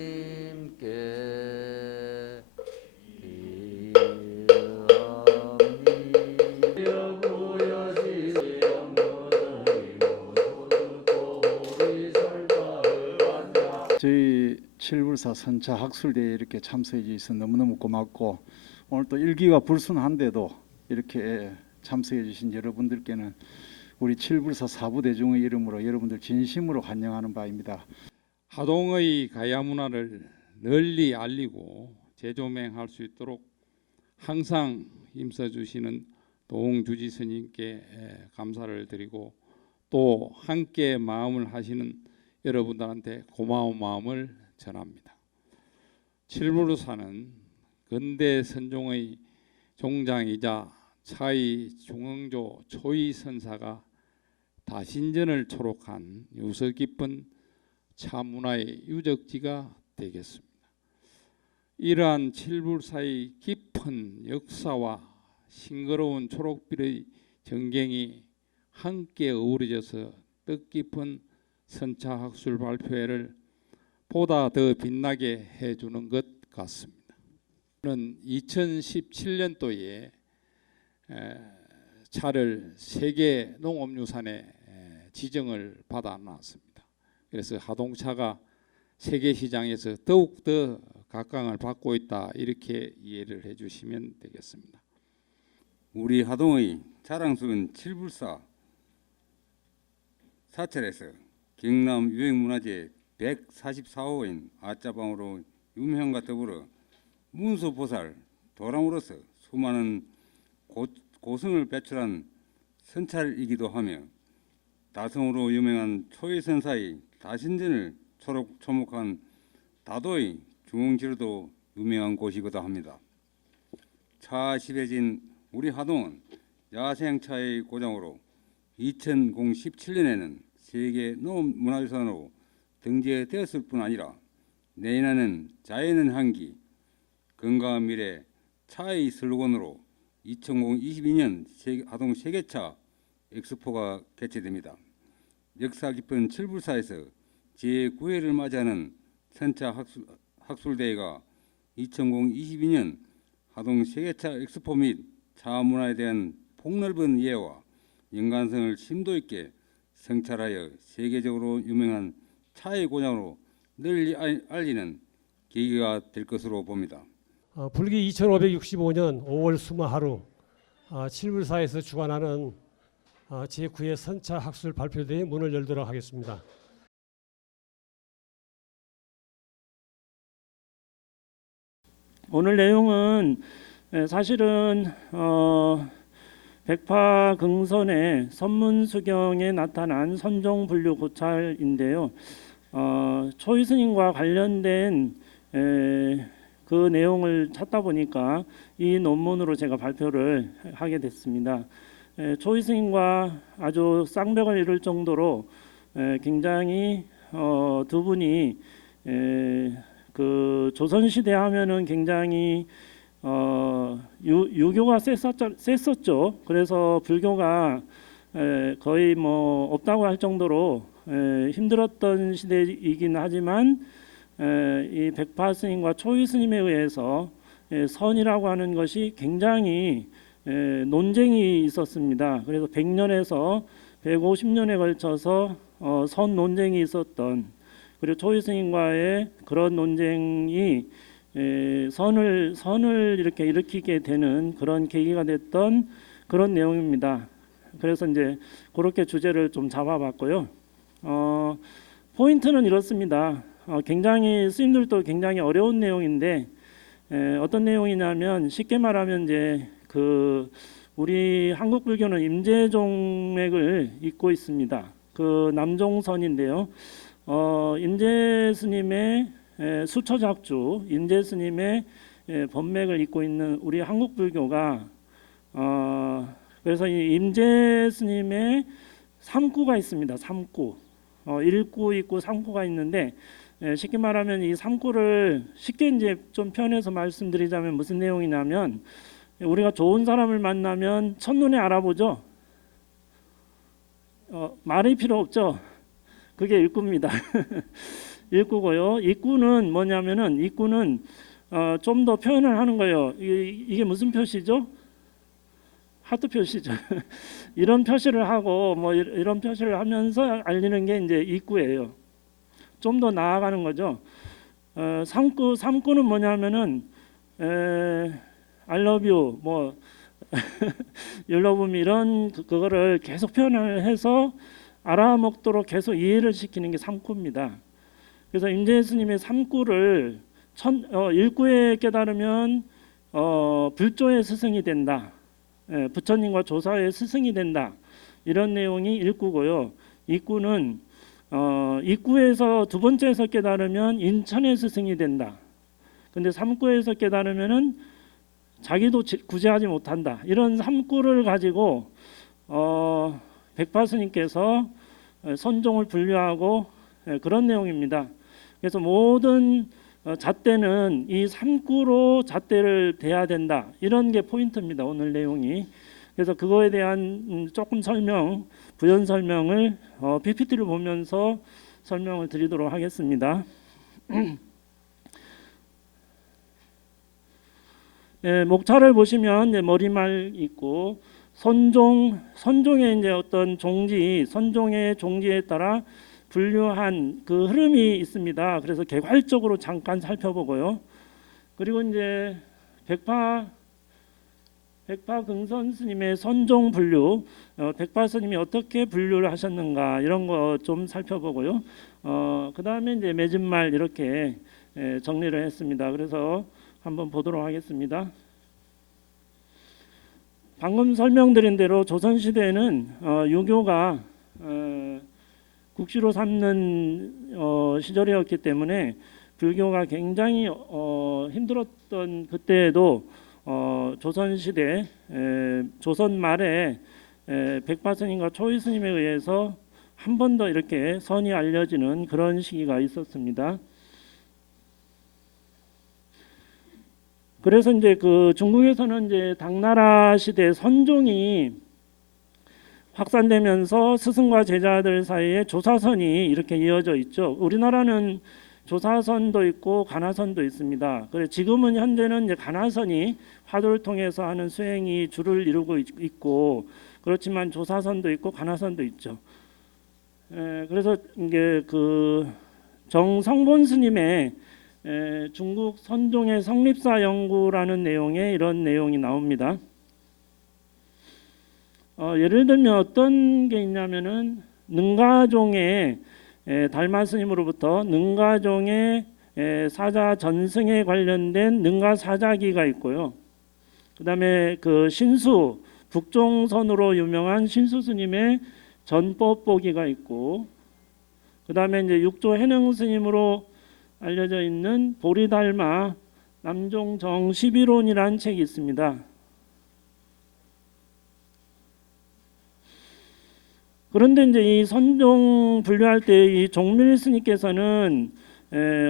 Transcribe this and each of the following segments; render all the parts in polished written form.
님께 저희 칠불사 선차 학술대회에 이렇게 참석해 주셔서 너무너무 고맙고, 오늘 또 일기가 불순한데도 이렇게 참석해 주신 여러분들께는 우리 칠불사 사부대중의 이름으로 여러분들 진심으로 환영하는 바입니다. 하동의 가야 문화를 널리 알리고 재조명할 수 있도록 항상 힘써주시는 도홍주지 스님께 감사를 드리고, 또 함께 마음을 하시는 여러분들한테 고마운 마음을 전합니다. 칠불사는 근대 선종의 종장이자 차의 중흥조 초이 선사가 다신전을 초록한 유서 깊은 차문화의 유적지가 되겠습니다. 이러한 칠불사의 깊은 역사와 싱그러운 초록빛의 전경이 함께 어우러져서 뜻깊은 선차학술 발표회를 보다 더 빛나게 해주는 것 같습니다. 저는 2017년도에 차를 세계 농업유산에 지정을 받아 놨습니다. 그래서 하동차가 세계 시장에서 더욱 더 각광을 받고 있다, 이렇게 이해를 해주시면 되겠습니다. 우리 하동의 자랑스러운 칠불사 사찰에서 경남 유형문화재 144호인 아짜방으로 유명함과 더불어 문수보살 도랑으로서 수많은 고성을 배출한 선찰이기도 하며 다성으로 유명한 초이선사의 다신전을 초목한 다도의 중흥지로도 유명한 곳이기도 합니다. 차 심해진 우리 하동은 야생차의 고장으로 2017년에는 세계 농업문화유산으로 등재되었을 뿐 아니라 내년에는 자연은 향기, 건강한 미래, 차의 슬로건으로 2022년 하동 세계차 엑스포가 개최됩니다. 역사 깊은 칠불사에서 제9회를 맞이하는 선차 학술대회가 2022년 하동 세계차 엑스포 및 차문화에 대한 폭넓은 이해와 연관성을 심도 있게 성찰하여 세계적으로 유명한 차의 고장으로 널리 알리는 계기가 될 것으로 봅니다. 불기 2565년 5월 20하루 칠불사에서 주관하는 제9회 선차 학술 발표대회 문을 열도록 하겠습니다. 오늘 내용은 사실은 백파긍선의 선문수경에 나타난 선종분류 고찰인데요. 초이 스님과 관련된 그 내용을 찾다 보니까 이 논문으로 제가 발표를 하게 됐습니다. 초이 스님과 아주 쌍벽을 이룰 정도로 굉장히 두 분이 그 조선시대 하면은 굉장히 유교가 셌었죠. 그래서 불교가 거의 뭐 없다고 할 정도로 힘들었던 시대이긴 하지만 이 백파 스님과 초이 스님에 의해서 선이라고 하는 것이 굉장히 논쟁이 있었습니다. 그래서 100년에서 150년에 걸쳐서 선 논쟁이 있었던, 그리고 초이 스님과의 그런 논쟁이 선을 이렇게 일으키게 되는 그런 계기가 됐던 그런 내용입니다. 그래서 이제 그렇게 주제를 좀 잡아봤고요. 포인트는 이렇습니다. 굉장히 스님들도 굉장히 어려운 내용인데 어떤 내용이냐면, 쉽게 말하면 이제 그 우리 한국 불교는 임재종맥을 잇고 있습니다. 그 남종선인데요. 임재 스님의 수처작주, 임재 스님의 법맥을 잇고 있는 우리 한국 불교가 그래서 이 임재 스님의 3구가 있습니다. 3구, 1구 있고 3구가 있는데, 쉽게 말하면 이 3구를 쉽게 이제 좀 편해서 말씀드리자면 무슨 내용이냐면, 우리가 좋은 사람을 만나면 첫눈에 알아보죠. 말이 필요 없죠. 그게 1구입니다. 일구고요. 입구는 뭐냐면은 입구는 좀 더 표현을 하는 거예요. 이게 무슨 표시죠? 하트 표시죠. 이런 표시를 하고 뭐 이런 표시를 하면서 알리는 게 이제 입구예요. 좀 더 나아가는 거죠. 삼구는 뭐냐면은 I love you, 뭐 you love me 이런 그거를 계속 표현을 해서 알아먹도록 계속 이해를 시키는 게 삼구입니다. 그래서 임재 스님의 삼구를 일구에 깨달으면 불조의 스승이 된다. 부처님과 조사의 스승이 된다. 이런 내용이 일구고요. 입구는 입구에서 두 번째에서 깨달으면 인천의 스승이 된다. 근데 삼구에서 깨달으면은 자기도 구제하지 못한다. 이런 삼구를 가지고 백파스님께서 선종을 분류하고 그런 내용입니다. 그래서 모든 잣대는 이 삼구로 잣대를 대야 된다. 이런 게 포인트입니다. 오늘 내용이. 그래서 그거에 대한 조금 설명, 부연 설명을 PPT를 보면서 설명을 드리도록 하겠습니다. 네, 목차를 보시면 이제 머리말 있고 선종의 이제 어떤 종지, 선종의 종지에 따라 분류한 그 흐름이 있습니다. 그래서 개괄적으로 잠깐 살펴보고요. 그리고 이제 백파긍선 스님의 선종 분류, 백파 스님이 어떻게 분류를 하셨는가 이런 거 좀 살펴보고요. 그 다음에 이제 맺은 말 이렇게 정리를 했습니다. 그래서 한번 보도록 하겠습니다. 방금 설명드린 대로 조선시대에는 유교가 국시로 삼는 시절이었기 때문에 불교가 굉장히 힘들었던 그때에도 조선시대 조선 말에 백파스님과 초이스님에 의해서 한 번 더 이렇게 선이 알려지는 그런 시기가 있었습니다. 그래서 이제 그 중국에서는 이제 당나라 시대 선종이 확산되면서 스승과 제자들 사이에 조사선이 이렇게 이어져 있죠. 우리나라는 조사선도 있고 가나선도 있습니다. 그래 지금은 현재는 이제 가나선이 화두를 통해서 하는 수행이 주를 이루고 있고 그렇지만 조사선도 있고 가나선도 있죠. 그래서 이게 그 정성본 스님의 중국 선종의 성립사 연구라는 내용에 이런 내용이 나옵니다. 예를 들면 어떤 게 있냐면은 능가종의 달마 스님으로부터 능가종의 사자 전승에 관련된 능가사자기가 있고요. 그다음에 그 신수 북종선으로 유명한 신수 스님의 전법보기가 있고, 그다음에 이제 육조 해능 스님으로 알려져 있는 보리달마 남종정 11혼이라는 책이 있습니다. 그런데 이제 이 선종 분류할 때 이 종밀 스님께서는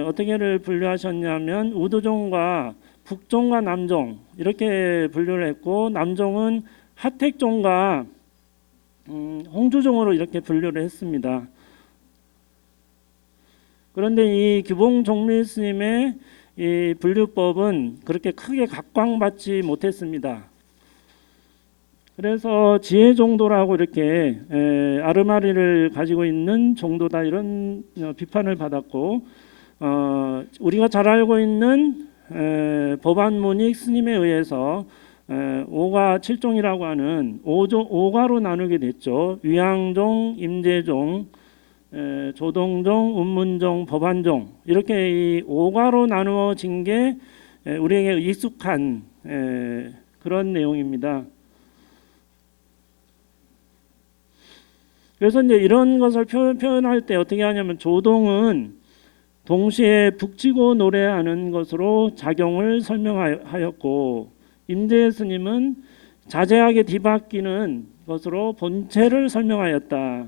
어떻게를 분류하셨냐면 우두종과 북종과 남종 이렇게 분류를 했고, 남종은 하택종과 홍주종으로 이렇게 분류를 했습니다. 그런데 이 규봉 종밀 스님의 이 분류법은 그렇게 크게 각광받지 못했습니다. 그래서 지혜 정도라고 이렇게 아르마리를 가지고 있는 정도다 이런 비판을 받았고, 우리가 잘 알고 있는 법안문익 스님에 의해서 오가 7종이라고 하는 5가로 나누게 됐죠. 위양종, 임재종, 조동종, 운문종, 법안종 이렇게 이 5가로 나누어진 게 우리에게 익숙한 그런 내용입니다. 그래서 이제 이런 것을 표현할 때 어떻게 하냐면 조동은 동시에 북치고 노래하는 것으로 작용을 설명하였고, 임재 스님은 자제하게 뒤바뀌는 것으로 본체를 설명하였다.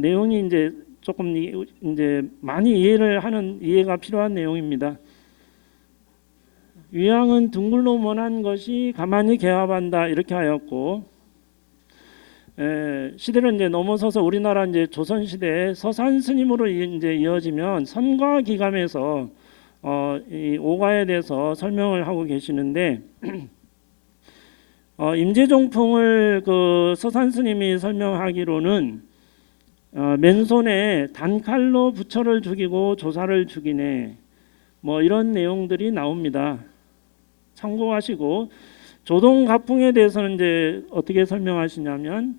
내용이 이제 조금 이제 많이 이해가 필요한 내용입니다. 위양은 둥글로 먼한 것이 가만히 개합한다 이렇게 하였고, 시대를 이제 넘어서서 우리나라 이제 조선 시대 서산 스님으로 이제 이어지면 선과 기감에서 이 오가에 대해서 설명을 하고 계시는데 임재종풍을 그 서산 스님이 설명하기로는 맨손에 단칼로 부처를 죽이고 조사를 죽이네 뭐 이런 내용들이 나옵니다. 참고하시고 조동갑풍에 대해서는 이제 어떻게 설명하시냐면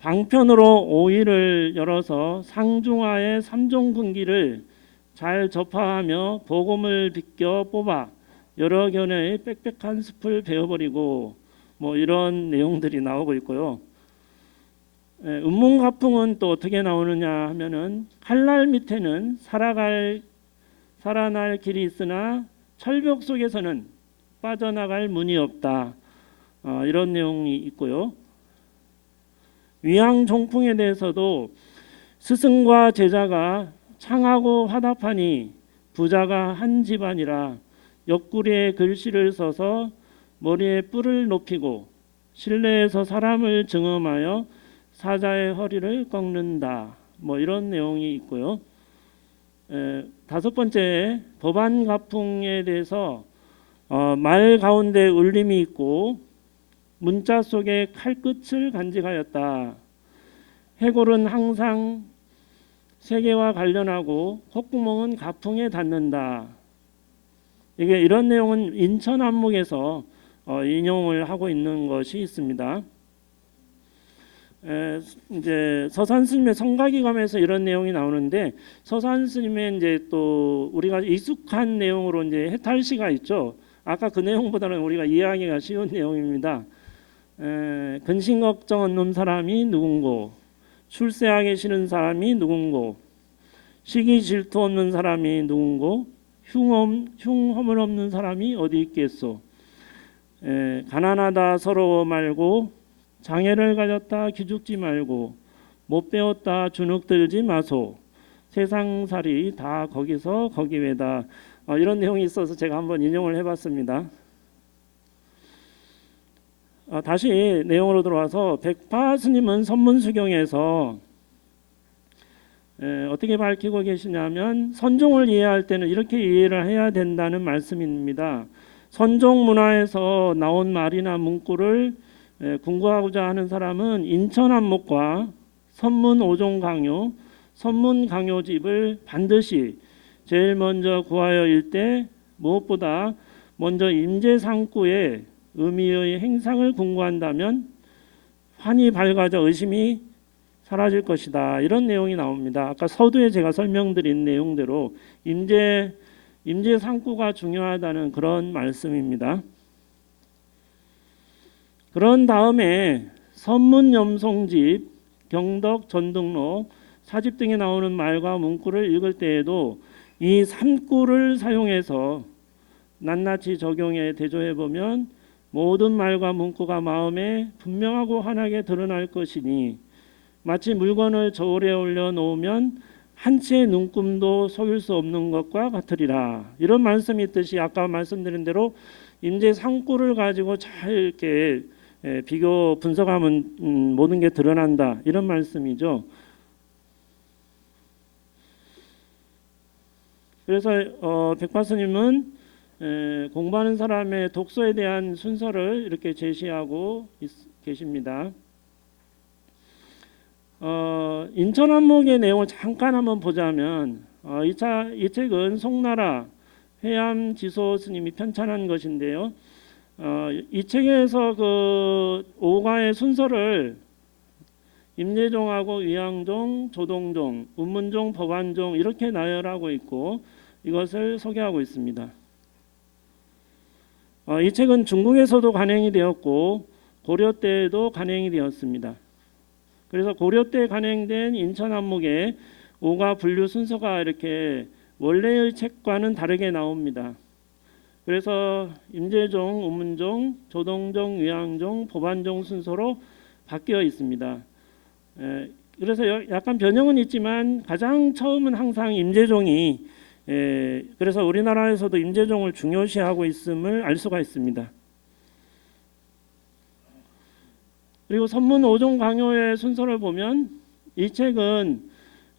방편으로 오의를 열어서 상중하의 삼종근기를 잘 접하하며 보검을 비껴 뽑아 여러 견해의 빽빽한 숲을 베어버리고 뭐 이런 내용들이 나오고 있고요. 음문갑풍은 또 어떻게 나오느냐 하면은 칼날 밑에는 살아날 길이 있으나 철벽 속에서는 빠져나갈 문이 없다. 이런 내용이 있고요. 위양종풍에 대해서도 스승과 제자가 창하고 화답하니 부자가 한 집안이라 옆구리에 글씨를 써서 머리에 뿔을 높이고 실내에서 사람을 증엄하여 사자의 허리를 꺾는다. 뭐 이런 내용이 있고요. 다섯 번째 법안갑풍에 대해서 말 가운데 울림이 있고 문자 속에 칼끝을 간직하였다. 해골은 항상 세계와 관련하고 콧구멍은 가풍에 닿는다. 이게 이런 내용은 인천 안목에서 인용을 하고 있는 것이 있습니다. 이제 서산 스님의 성가기감에서 이런 내용이 나오는데 서산 스님의 이제 또 우리가 익숙한 내용으로 이제 해탈시가 있죠. 아까 그 내용보다는 우리가 이해하기가 쉬운 내용입니다. 근심 걱정 없는 사람이 누군고, 출세하기 싫은 사람이 누군고, 시기 질투 없는 사람이 누군고, 흉허물 없는 사람이 어디 있겠소. 가난하다 서러워 말고, 장애를 가졌다 기죽지 말고, 못 배웠다 주눅들지 마소. 세상살이 다 거기서 거기외다. 이런 내용이 있어서 제가 한번 인용을 해봤습니다. 다시 내용으로 들어와서 백파 스님은 선문수경에서 어떻게 밝히고 계시냐면 선종을 이해할 때는 이렇게 이해를 해야 된다는 말씀입니다. 선종 문화에서 나온 말이나 문구를 궁구하고자 하는 사람은 인천 안목과 선문 오종 강요, 선문 강요집을 반드시 제일 먼저 구하여 읽되 무엇보다 먼저 임재상구의 의미의 행상을 공부한다면 환히 밝아져 의심이 사라질 것이다. 이런 내용이 나옵니다. 아까 서두에 제가 설명드린 내용대로 임재상구가 중요하다는 그런 말씀입니다. 그런 다음에 선문염송집, 경덕, 전등록, 사집 등에 나오는 말과 문구를 읽을 때에도 이 3구를 사용해서 낱낱이 적용해 대조해 보면 모든 말과 문구가 마음에 분명하고 환하게 드러날 것이니 마치 물건을 저울에 올려 놓으면 한 채의 눈금도 속일 수 없는 것과 같으리라. 이런 말씀이 있듯이 아까 말씀드린 대로 임재상구를 가지고 잘 이렇게 비교 분석하면 모든 게 드러난다. 이런 말씀이죠. 그래서 백파 스님은 공부하는 사람의 독서에 대한 순서를 이렇게 제시하고 계십니다. 인천 안목의 내용을 잠깐 한번 보자면 이 책은 송나라 회암지소 스님이 편찬한 것인데요. 이 책에서 그 오가의 순서를 임재종하고 위양종, 조동종, 운문종, 법안종 이렇게 나열하고 있고 이것을 소개하고 있습니다. 이 책은 중국에서도 간행이 되었고 고려 때에도 간행이 되었습니다. 그래서 고려 때 간행된 인천 안목의 오가 분류 순서가 이렇게 원래의 책과는 다르게 나옵니다. 그래서 임재종, 운문종, 조동종, 위양종, 법안종 순서로 바뀌어 있습니다. 그래서 약간 변형은 있지만 가장 처음은 항상 임재종이 그래서 우리나라에서도 임재종을 중요시하고 있음을 알 수가 있습니다. 그리고 선문 5종 강요의 순서를 보면 이 책은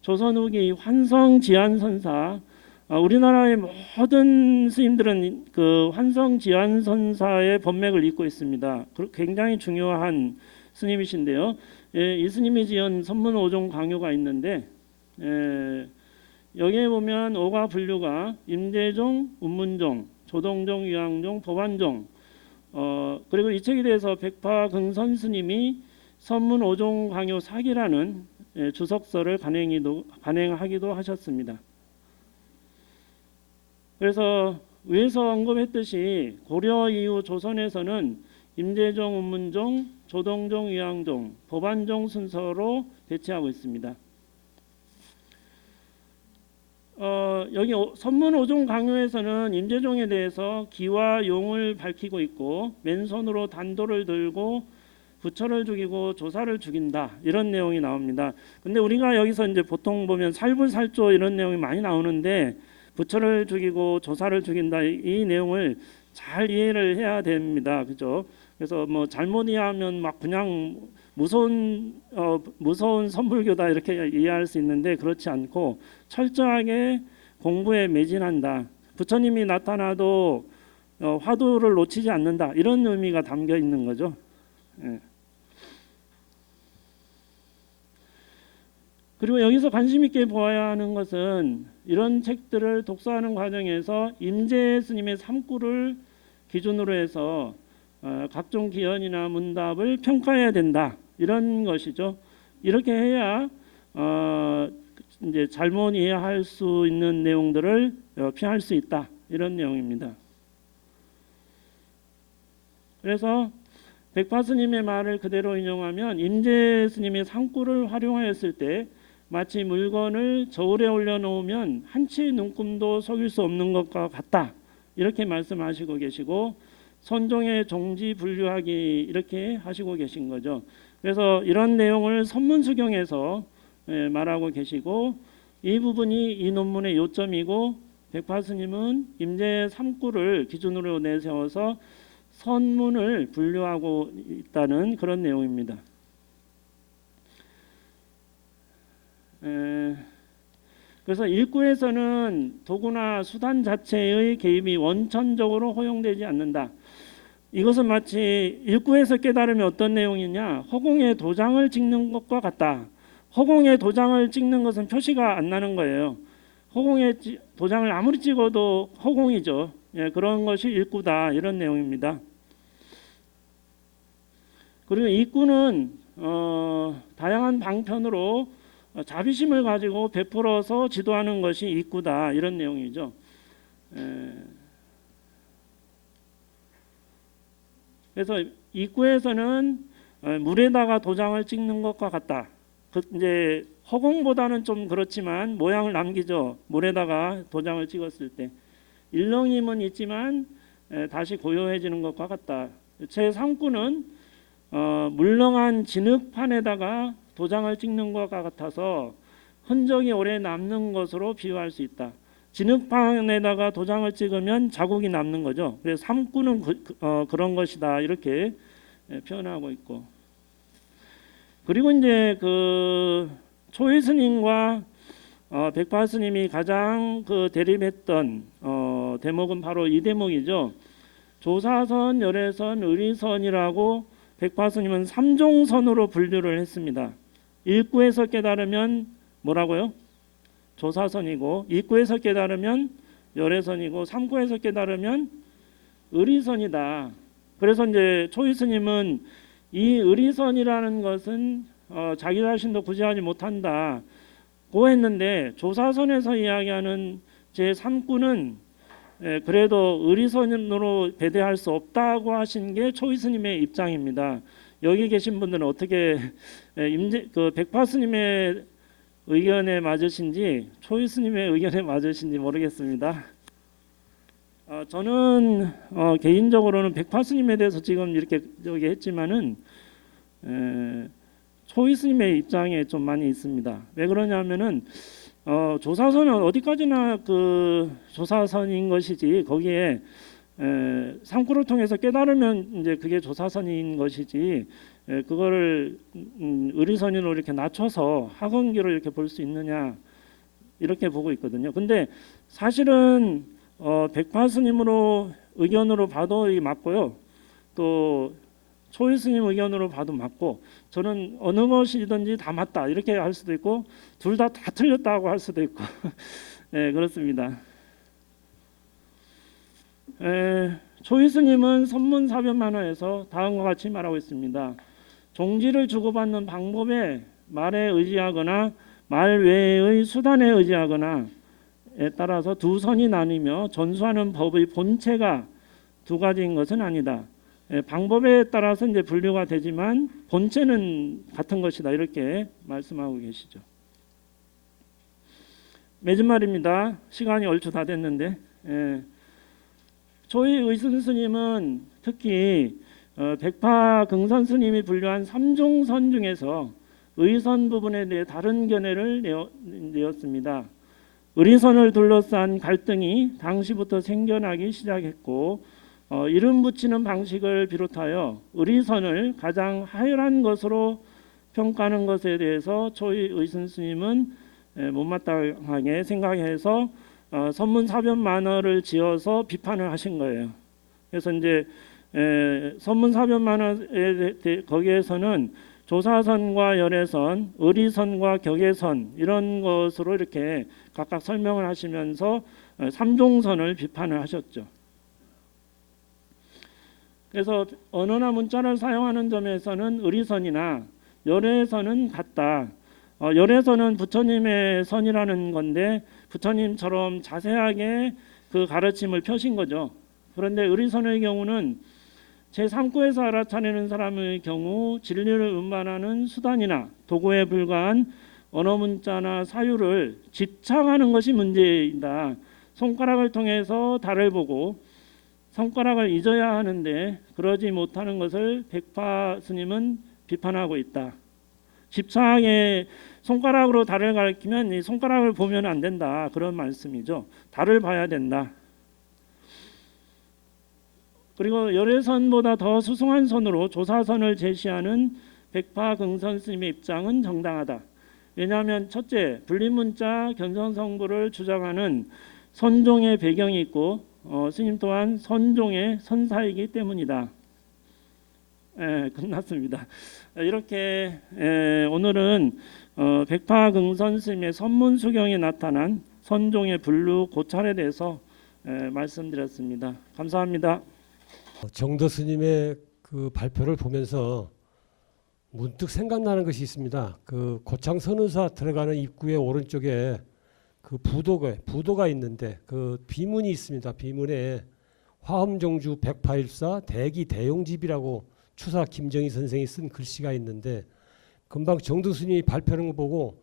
조선 후기 환성 지안 선사, 우리나라의 모든 스님들은 그 환성 지안 선사의 법맥을 잇고 있습니다. 굉장히 중요한 스님이신데요. 이 스님이 지은 선문 5종 강요가 있는데 여기에 보면 오가 분류가 임재종, 운문종, 조동종, 유양종, 법안종, 그리고 이 책에 대해서 백파긍선 스님이 선문 5종 강요 사기라는 주석서를 간행하기도 하셨습니다. 그래서 위에서 언급했듯이 고려 이후 조선에서는 임재종, 운문종, 조동종, 유양종, 법안종 순서로 배치하고 있습니다. 여기 선문 5종 강요에서는 임재종에 대해서 기와 용을 밝히고 있고 맨손으로 단도를 들고 부처를 죽이고 조사를 죽인다 이런 내용이 나옵니다. 근데 우리가 여기서 이제 보통 보면 살불살조 이런 내용이 많이 나오는데 부처를 죽이고 조사를 죽인다 이 내용을 잘 이해를 해야 됩니다. 그죠? 그래서 뭐 잘못 이해하면 막 그냥 무서운 선불교다 이렇게 이해할 수 있는데 그렇지 않고 철저하게 공부에 매진한다. 부처님이 나타나도 화두를 놓치지 않는다. 이런 의미가 담겨 있는 거죠. 예. 그리고 여기서 관심 있게 보아야 하는 것은 이런 책들을 독서하는 과정에서 임재 스님의 삼구를 기준으로 해서 각종 기연이나 문답을 평가해야 된다. 이런 것이죠. 이렇게 해야 이제 잘못 이해할 수 있는 내용들을 피할 수 있다. 이런 내용입니다. 그래서 백파 스님의 말을 그대로 인용하면 임재 스님이 상구를 활용하였을 때 마치 물건을 저울에 올려놓으면 한치의 눈금도 속일 수 없는 것과 같다. 이렇게 말씀하시고 계시고 선종의 종지 분류하기 이렇게 하시고 계신 거죠. 그래서 이런 내용을 선문수경에서 말하고 계시고 이 부분이 이 논문의 요점이고 백파 스님은 임재 3구를 기준으로 내세워서 선문을 분류하고 있다는 그런 내용입니다. 그래서 1구에서는 도구나 수단 자체의 개입이 원천적으로 허용되지 않는다. 이것은 마치 1구에서 깨달으면 어떤 내용이냐, 허공에 도장을 찍는 것과 같다. 허공에 도장을 찍는 것은 표시가 안 나는 거예요. 허공에 도장을 아무리 찍어도 허공이죠. 그런 것이 1구다 이런 내용입니다. 그리고 2구는 다양한 방편으로 자비심을 가지고 베풀어서 지도하는 것이 2구다 이런 내용이죠. 그래서 2구에서는 물에다가 도장을 찍는 것과 같다. 이제 허공보다는 좀 그렇지만 모양을 남기죠. 물에다가 도장을 찍었을 때 일렁임은 있지만 다시 고요해지는 것과 같다. 제3구는 물렁한 진흙판에다가 도장을 찍는 것과 같아서 흔적이 오래 남는 것으로 비유할 수 있다. 진흙판에다가 도장을 찍으면 자국이 남는 거죠. 그래서 3구는 그런 것이다 이렇게 표현하고 있고, 그리고 이제 그 초일 스님과 백파 스님이 가장 그 대립했던 대목은 바로 이 대목이죠. 조사선, 열애선, 의리선이라고 백파 스님은 3종선으로 분류를 했습니다. 1구에서 깨달으면 뭐라고요? 조사선이고, 2구에서 깨달으면 열애선이고, 3구에서 깨달으면 의리선이다. 그래서 이제 초이 스님은 이 의리선이라는 것은 자기 자신도 구제하지 못한다 고 했는데, 조사선에서 이야기하는 제3구는 그래도 의리선으로 배대할 수 없다고 하신 게 초이 스님의 입장입니다. 여기 계신 분들은 어떻게 그 백파 스님의 의견에 맞으신지 초이 스님의 의견에 맞으신지 모르겠습니다. 저는 개인적으로는 백파 스님에 대해서 지금 이렇게 저기 했지만은 초이 스님의 입장에 좀 많이 있습니다. 왜 그러냐면은 조사선은 어디까지나 그 조사선인 것이지, 거기에 3구를 통해서 깨달으면 이제 그게 조사선인 것이지, 그거를 의리선인으로 이렇게 낮춰서 학원기로 이렇게 볼 수 있느냐 이렇게 보고 있거든요. 근데 사실은 백파 스님으로 의견으로 봐도 이 맞고요. 또 초일 스님 의견으로 봐도 맞고, 저는 어느 것이든지 다 맞다 이렇게 할 수도 있고 둘 다 틀렸다고 할 수도 있고 네, 그렇습니다. 초일 스님은 선문사변만화에서 다음과 같이 말하고 있습니다. 종지를 주고받는 방법에 말에 의지하거나 말 외의 수단에 의지하거나에 따라서 두 선이 나뉘며 전수하는 법의 본체가 두 가지인 것은 아니다. 방법에 따라서 이제 분류가 되지만 본체는 같은 것이다 이렇게 말씀하고 계시죠. 맺은 말입니다. 시간이 얼추 다 됐는데 초이 의순 스님은 특히 백파 긍선 스님이 분류한 삼종선 중에서 의선 부분에 대해 다른 견해를 내었습니다. 의리선을 둘러싼 갈등이 당시부터 생겨나기 시작했고 이름 붙이는 방식을 비롯하여 의리선을 가장 하열한 것으로 평가하는 것에 대해서 초이 의순 스님은 못마땅하게 생각해서 선문사변만어를 지어서 비판을 하신 거예요. 그래서 이제 선문사변만어에 거기에서는 조사선과 열애선, 의리선과 격애선 이런 것으로 이렇게 각각 설명을 하시면서 삼종선을 비판을 하셨죠. 그래서 언어나 문자를 사용하는 점에서는 의리선이나 열애선은 같다. 열애선은 부처님의 선이라는 건데 부처님처럼 자세하게 그 가르침을 펴신 거죠. 그런데 의리선의 경우는 제3구에서 알아차리는 사람의 경우 진리를 운반하는 수단이나 도구에 불과한 언어 문자나 사유를 집착하는 것이 문제이다. 손가락을 통해서 달을 보고 손가락을 잊어야 하는데 그러지 못하는 것을 백파 스님은 비판하고 있다. 집착하게 손가락으로 달을 가리키면 이 손가락을 보면 안 된다 그런 말씀이죠. 달을 봐야 된다. 그리고 열애선보다 더 수승한 선으로 조사선을 제시하는 백파 긍선 스님의 입장은 정당하다. 왜냐하면 첫째, 불림문자 견성성부를 주장하는 선종의 배경이 있고 스님 또한 선종의 선사이기 때문이다. 끝났습니다. 이렇게 오늘은 백파 긍선 스님의 선문수경에 나타난 선종의 분류 고찰에 대해서 말씀드렸습니다. 감사합니다. 정도 스님의 그 발표를 보면서 문득 생각나는 것이 있습니다. 그 고창선운사 들어가는 입구의 오른쪽에 그 부도가 있는데 그 비문이 있습니다. 비문에 화엄종주 백파일사 대기 대용집이라고 추사 김정희 선생이 쓴 글씨가 있는데 금방 정도 스님이 발표하는 거 보고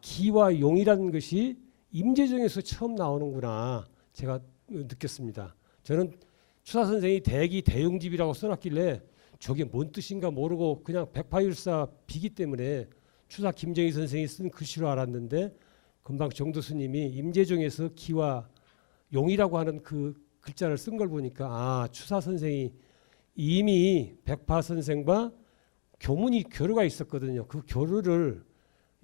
기와 용이라는 것이 임재정에서 처음 나오는구나 제가 느꼈습니다. 저는 추사 선생이 대기 대용집이라고 써놨길래 저게 뭔 뜻인가 모르고 그냥 백파일사 비기 때문에 추사 김정희 선생이 쓴 글씨로 알았는데 금방 정도 스님이 임재정에서 기와 용이라고 하는 그 글자를 쓴 걸 보니까 추사 선생이 이미 백파 선생과 교류가 있었거든요. 그 교류를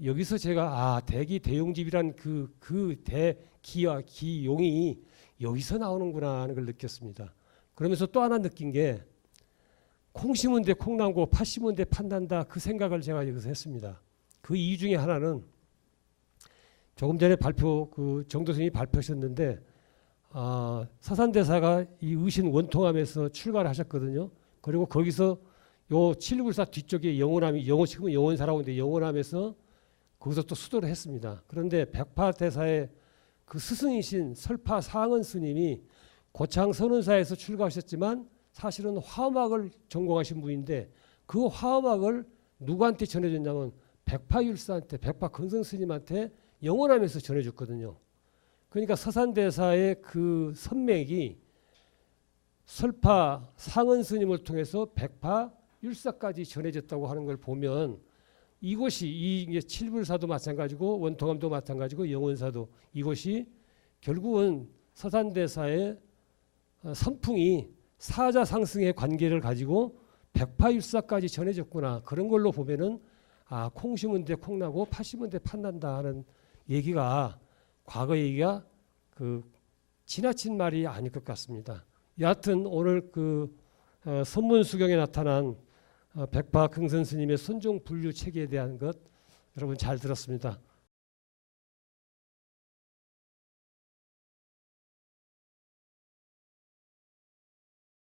여기서 제가 대기 대용집이란 그 대기와 기용이 여기서 나오는구나 하는 걸 느꼈습니다. 그러면서 또 하나 느낀 게 콩 심은 데 콩 남고 팥 심은 데 팥 난다 그 생각을 제가 여기서 했습니다. 그 이유 중에 하나는 조금 전에 그 정도 스님이 발표하셨는데 서산대사가 이 의신 원통함에서 출가를 하셨거든요. 그리고 거기서 요 칠불사 뒤쪽에 지금 영원사라고 하는데 영원함에서 거기서 또 수도를 했습니다. 그런데 백파대사의 그 스승이신 설파 상은 스님이 고창 선운사에서 출가하셨지만 사실은 화엄학을 전공하신 분인데 그 화엄학을 누구한테 전해줬냐면 백파율사한테 백파 긍성 스님한테 영원함에서 전해줬거든요. 그러니까 서산대사의 그 선맥이 설파 상은 스님을 통해서 백파 율사까지 전해졌다고 하는 걸 보면 이곳이 이게 칠불사도 마찬가지고 원통함도 마찬가지고 영원사도 이곳이 결국은 서산대사의 선풍이 사자상승의 관계를 가지고 백파일사까지 전해졌구나. 그런 걸로 보면은 콩 심은 데 콩 나고 팥 심은 데 팥 난다 하는 얘기가 과거 얘기가 그 지나친 말이 아닐 것 같습니다. 여하튼 오늘 그 선문수경에 나타난 백파 긍선 스님의 선종 분류 체계에 대한 것 여러분 잘 들었습니다.